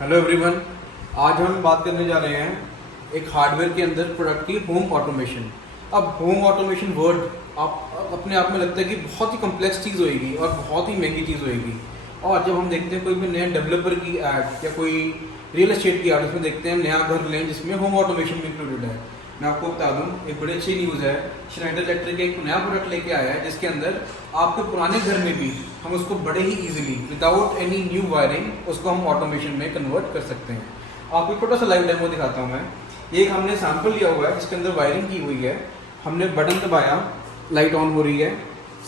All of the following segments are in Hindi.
Hello everyone. आज हम बात करने जा रहे हैं एक हार्डवेयर के अंदर प्रोडक्ट की होम ऑटोमेशन। अब होम ऑटोमेशन वर्ड आप अपने आप में लगता है कि बहुत ही कम्प्लेक्स चीज़ होएगी और बहुत ही महंगी चीज़ होएगी। और जब हम देखते हैं कोई भी नया डेवलपर की ऐड या कोई रियल एस्टेट की ऐड, उसमें देखते हैं नया घर लें जिसमें होम ऑटोमेशन भी इंक्लूडेड है। मैं आपको बता दूं, एक बड़ी अच्छी न्यूज़ है। श्नाइडर इलेक्ट्रिक एक नया प्रोडक्ट लेके आया है जिसके अंदर आपके पुराने घर में भी हम उसको बड़े ही easily without any new wiring उसको हम ऑटोमेशन में कन्वर्ट कर सकते हैं। आपको एक छोटा सा लाइव डेमो दिखाता हूँ मैं। ये एक हमने सैंपल लिया हुआ है जिसके अंदर वायरिंग की हुई है। हमने बटन दबाया, लाइट ऑन हो रही है।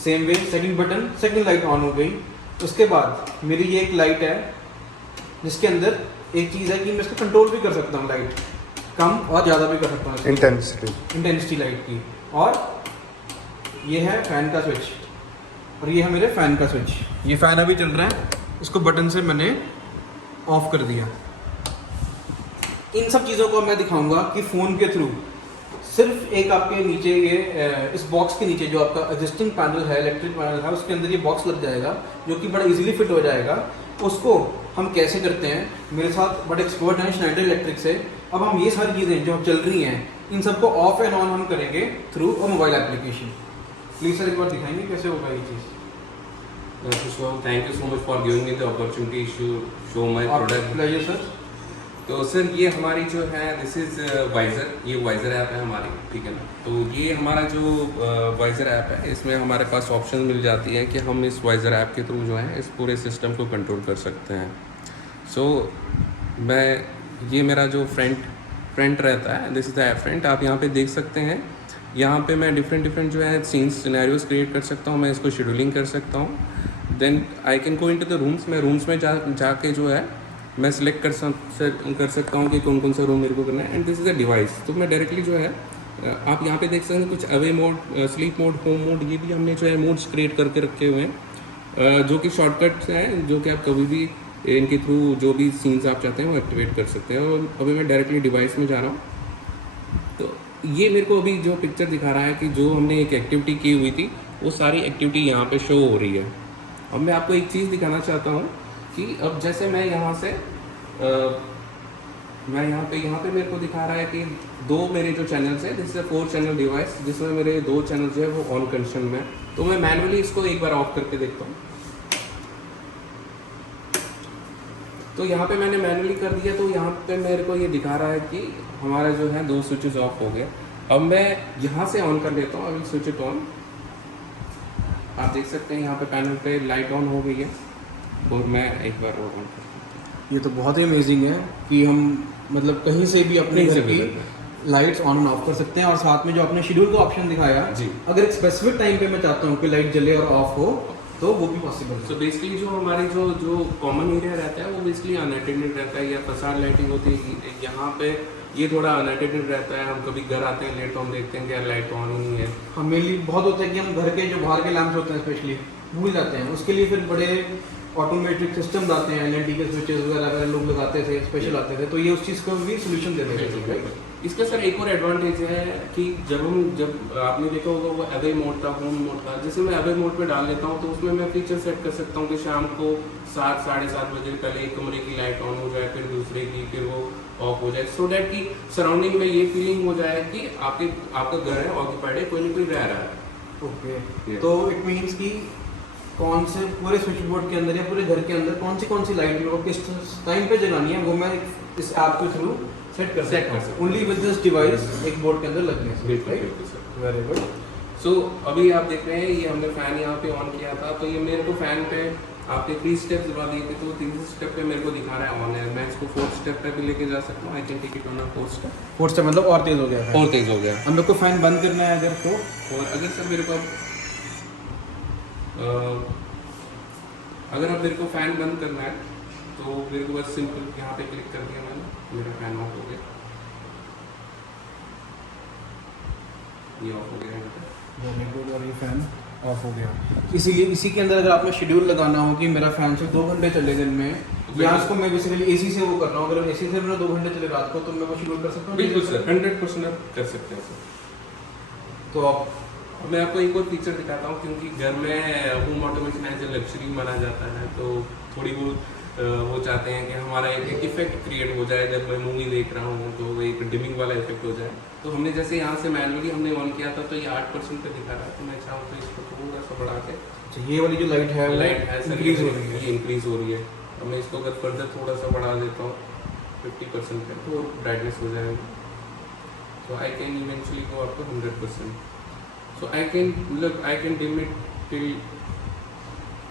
Same way second button, second light on हो गई। उसके बाद मेरी ये एक लाइट है जिसके अंदर एक चीज़ है कि मैं इसको कंट्रोल भी कर सकता हूँ, लाइट कम और ज़्यादा भी कर सकता हूँ, इंटेंसिटी लाइट की। और ये है फैन का स्विच और ये है मेरे फैन का स्विच। ये फैन अभी चल रहा है, इसको बटन से मैंने ऑफ कर दिया। इन सब चीज़ों को मैं दिखाऊंगा कि फ़ोन के थ्रू सिर्फ एक आपके नीचे ये इस बॉक्स के नीचे जो आपका एग्जिस्टिंग पैनल है, इलेक्ट्रिक पैनल है, उसके अंदर ये बॉक्स लग जाएगा जो कि बड़ा इजीली फिट हो जाएगा। उसको हम कैसे करते हैं, मेरे साथ बड़े एक्सपर्ट हैं श्नाइडर इलेक्ट्रिक से। अब हम ये सारी चीज़ें जो चल रही हैं इन सबको ऑफ एंड ऑन हम करेंगे through a mobile application. Please sir एक बार दिखाएंगे कैसे होगा ये चीज़। Thank you so much for giving me the opportunity to show my product. Pleasure sir. तो सर ये हमारी जो है दिस इज़ वाइज़र, ये वाइज़र ऐप है हमारी, ठीक है ना। तो ये हमारा जो वाइज़र ऐप है इसमें हमारे पास ऑप्शन मिल जाती है कि हम इस वाइज़र ऐप के थ्रू जो है इस पूरे सिस्टम को कंट्रोल कर सकते हैं। ये मेरा जो फ्रंट रहता है, this is the app front. आप यहाँ पे देख सकते हैं, यहाँ पे मैं डिफरेंट जो है सीन्स सिनेरियोज क्रिएट कर सकता हूँ, मैं इसको शेड्यूलिंग कर सकता हूँ। Then I can go into the rooms. मैं रूम्स में जाके जो है मैं सिलेक्ट कर सकता हूँ कि कौन कौन सा रूम मेरे को करना है। And this is a device. तो मैं डायरेक्टली जो है आप यहाँ पे देख सकते हैं कुछ away mode, sleep mode, home mode, ये भी हमने जो है मोड्स क्रिएट करके रखे हुए हैं, जो कि शॉर्टकट्स हैं जो कि आप कभी भी इनके थ्रू जो भी सीन्स आप चाहते हैं वो एक्टिवेट कर सकते हैं। और अभी मैं डायरेक्टली डिवाइस में जा रहा हूँ। तो ये मेरे को अभी जो पिक्चर दिखा रहा है कि जो हमने एक एक्टिविटी की हुई थी वो सारी एक्टिविटी यहाँ पे शो हो रही है। अब मैं आपको एक चीज़ दिखाना चाहता हूँ कि अब जैसे मैं यहाँ से यहाँ पे मेरे को दिखा रहा है कि दो मेरे जो चैनल्स हैं, दिस इज 4 चैनल डिवाइस जिसमें मेरे 2 चैनल जो है वो ऑन कंडीशन में। तो मैं मैनुअली इसको एक बार ऑफ करके देखता हूँ। तो यहाँ पे मैंने मैनुअली कर दिया, तो यहाँ पे मेरे को ये दिखा रहा है कि हमारा जो है 2 स्विचेस ऑफ हो गए। अब मैं यहाँ से ऑन कर देता हूँ, अभी स्विच इट ऑन। आप देख सकते हैं यहाँ पे पैनल पे लाइट ऑन हो गई है और मैं एक बार और ऑन करता हूँ। ये तो बहुत ही अमेजिंग है कि हम मतलब कहीं से भी अपने घर की लाइट्स ऑन एंड ऑफ कर सकते हैं। और साथ में जो आपने शेड्यूल का ऑप्शन दिखाया जी, अगर एक स्पेसिफिक टाइम पे मैं चाहता हूँ कि लाइट जले और ऑफ हो तो वो भी पॉसिबल है। सो बेसिकली जो हमारे जो कॉमन एरिया रहता है वो बेसिकली अनअटेंडेड रहता है या फसाड लाइटिंग होती है। यहाँ पे ये थोड़ा अनअटेंडेड रहता है। हम कभी घर आते हैं लेट ऑन देखते हैं कि यार लाइट ऑन ही नहीं है। हमें लिए बहुत होता है कि हम घर के जो बाहर के लैंप्स होते हैं स्पेशली भूल जाते हैं। उसके लिए फिर बड़े ऑटोमेटिक सिस्टम आते हैं, एलईडी के स्विचेस वगैरह अगर लोग लगाते थे, स्पेशल आते थे, तो ये उस चीज़ को भी सोल्यूशन दे देते हैं। इसका सर एक और एडवांटेज है कि जब आपने देखा होगा वो अवे मोड था, होम मोड था। जैसे मैं अवे मोड पे डाल लेता हूँ तो उसमें मैं फीचर सेट कर सकता हूँ कि शाम को 7 साढ़े 7 बजे पहले एक कमरे की लाइट ऑन हो जाए, फिर दूसरे की, फिर वो ऑफ हो जाए, सो डैट कि सराउंडिंग में ये फीलिंग हो जाए कि आपका घर है ऑक्यूपाइड है, कोई ना कोई रह रहा है। ओके, तो इट मीन्स कि कौन से पूरे स्विच बोर्ड के अंदर या पूरे घर के अंदर कौन सी लाइट और किस टाइम पे जगानी है वो मैं इस ऐप के थ्रू सेट कर सकता हूँ। ओनली विद दिस डिवाइस एक बोर्ड के अंदर लगने से। बिल्कुल सर, वेरी गुड। सो अभी आप देख रहे हैं ये हमने फ़ैन यहाँ पे ऑन किया था, तो ये मेरे को फ़ैन पे आपने 3 स्टेप्स दबा दिए थे, तो 3 स्टेप पे मेरे को दिखा रहा है ऑन है। मैं इसको 4th स्टेप पे भी लेके जा सकता हूँ। I can take it on a 4th step. 4th step मतलब और तेज हो गया है। और तेज हो गया। हम लोग को फैन बंद करना है अगर तो, और अगर सर मेरे को अगर अब मेरे को फ़ैन बंद करना है तो मेरे को बस सिंपल यहाँ पे क्लिक कर दिया मैंने, मेरा फ़ैन ऑफ हो गया, ये ऑफ हो गया यहाँ पे। Very good. और ये फैन ऑफ हो गया। इसीलिए इसी के अंदर अगर आपने शेड्यूल लगाना हो कि मेरा फैन सिर्फ 2 घंटे चले दिन में, या उसको मैं बेसिकली एसी से वो कर रहा हूँ, अगर एसी से मेरा 2 घंटे चले रात को तो मैं वो शेड्यूल कर सकता हूँ। बिल्कुल सर, 100% आप कर सकते हैं सर। तो आप अब मैं आपको एक और फीचर दिखाता हूँ, क्योंकि घर में home automation as a luxury माना जाता है, तो थोड़ी बहुत वो चाहते हैं कि हमारा एक इफेक्ट क्रिएट हो जाए जब मैं मूवी देख रहा हूँ, तो वो एक डिमिंग वाला इफेक्ट हो जाए। तो हमने जैसे यहाँ से मैनुअली हमने ऑन किया था तो ये 8% पे दिखा रहा है, तो मैं चाहूँ तो इसको थोड़ा सा बढ़ा के अच्छा, ये वाली जो लाइट है लाइट है इंक्रीज हो रही है। ये इंक्रीज हो रही है। अब मैं इसको अगर फर्दर थोड़ा सा बढ़ा देता हूँ 50% पे, तो ब्राइटनेस हो जाएगी। तो I can eventually go up to 100%। So I can dim it till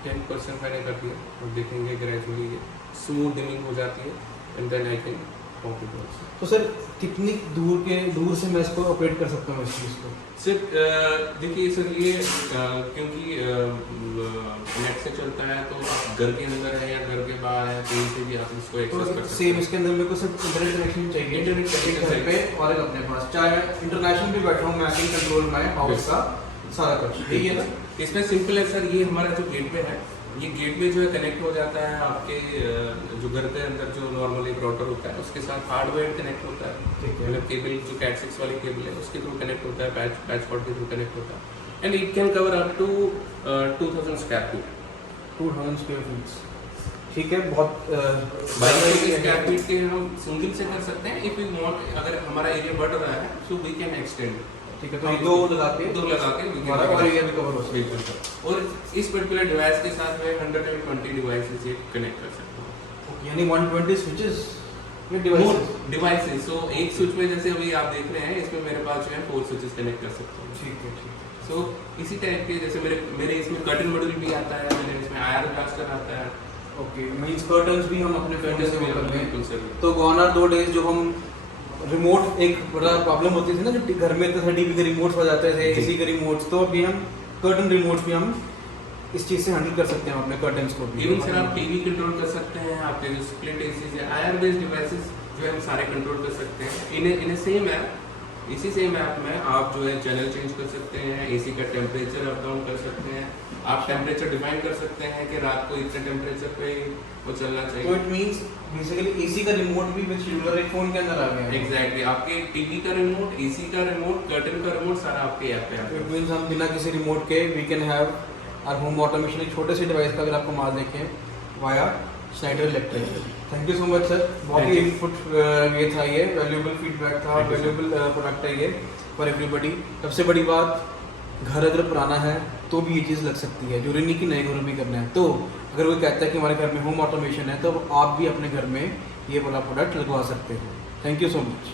10% मैंने कर दिया, और देखेंगे ग्रेजुअली ये स्मूथ डिमिंग हो जाती है, and then I can pop it also. तो सर कितनी दूर से मैं इसको ऑपरेट कर सकता हूँ इस चीज़ को? सिर्फ देखिए सर, ये क्योंकि नेट से चलता है, तो आप घर के अंदर है या घर के बाहर है, कहीं से भी आप इसको एक्सेस कर सकते सेम हैं। इसके अंदर मेरे को सिर्फ इंटरनेट कनेक्शन चाहिए, इंटरनेट एक कनेक्शन घर पे और एक अपने पास, चाहे मैं इंटरनेशनल भी बैठा हूँ, मैं कैन कंट्रोल माय हाउस का सारा कुछ, यही है ना? इसमें सिंपल है सर, ये हमारा जो गेटवे है, ये गेटवे जो है कनेक्ट हो जाता है आपके जो घर के अंदर जो नॉर्मल एक राउटर होता है उसके साथ हार्डवेयर कनेक्ट होता है। ठीक है। मतलब केबल जो कैट 6 वाली केबल है उसके थ्रू कनेक्ट होता है, पैच कॉर्ड के थ्रू कनेक्ट होता है, and it can cover up to 2000 square feet. 2000 square feet, ठीक है, बहुत स्क्वायर फीट के हम सिंगल से कर सकते हैं। इफ यू वांट, अगर हमारा एरिया बढ़ रहा है तो वी कैन एक्सटेंड, ठीक है, तो ये दो लगा के we can हमारा और एरिया भी कवर हो सकता है। बिल्कुल सर। और इस पर्टिकुलर डिवाइस के साथ में 120 डिवाइसेस ये कनेक्ट कर सकते हैं, यानी 120 स्विचेस ये डिवाइस। डिवाइसेस। सो एक स्विच में जैसे अभी आप देख रहे हैं, इसमें मेरे पास जो है 4 स्विचेस कनेक्ट कर सकते हैं। ठीक है, ठीक है। सो इसी टाइप के जैसे मेरे इसमें कर्टन मॉड्यूल भी आता है, मेरे इसमें आईआर ब्लास्टर आता है। ओके, मींस कर्टन्स भी हम अपने कर्टन्स से भी वो कर लें। बिल्कुल सर। तो गॉन आर 2 डेज जो हम रिमोट, एक बड़ा प्रॉब्लम होती थी ना, जो घर में तो टीवी के रिमोट्स हो जाते थे, जी। एसी के रिमोट्स, तो अभी हम कर्टन रिमोट्स भी हम इस चीज़ से हैंडल कर सकते हैं अपने कर्टन्स को भी। इवन सर आप टीवी कंट्रोल कर सकते हैं, आपके जो स्प्लिट एसी है, आईआर बेस्ड डिवाइसेस जो है हम सारे कंट्रोल कर सकते हैं इन सेम ऐप। इसी सेम ऐप में आप जो है चैनल चेंज कर सकते हैं, एसी का टेम्परेचर अप डाउन कर सकते हैं, आप टेम्परेचर डिफाइन कर सकते हैं कि रात को इतने टेम्परेचर पे वो चलना तो चाहिए। इट मींस बेसिकली एसी का रिमोट भी विद शेड्यूलर एक फोन के अंदर आ गया है। एग्जैक्टली, आपके टीवी का रिमोट, एसी का रिमोट, कर्टन का रिमोट सारा आपके ऐप पे आता इट है। मींस हम बिना किसी रिमोट के we can have our home automation, एक छोटे से डिवाइस का अगर आपको मार देखें via Schneider Electric. Thank you so much sir, बहुत ही Thank you. इनपुट ये था, ये वैल्यूएबल फीडबैक था, Thank you, sir. Valuable product है ये फॉर एवरीबॉडी। सबसे बड़ी बात, घर अगर पुराना है तो भी ये चीज़ लग सकती है, जरूरी नहीं कि नए घरों में करना है। तो अगर कोई कहता है कि हमारे घर में होम ऑटोमेशन है, तो आप भी अपने घर में ये वाला प्रोडक्ट लगवा सकते हो। Thank you so much.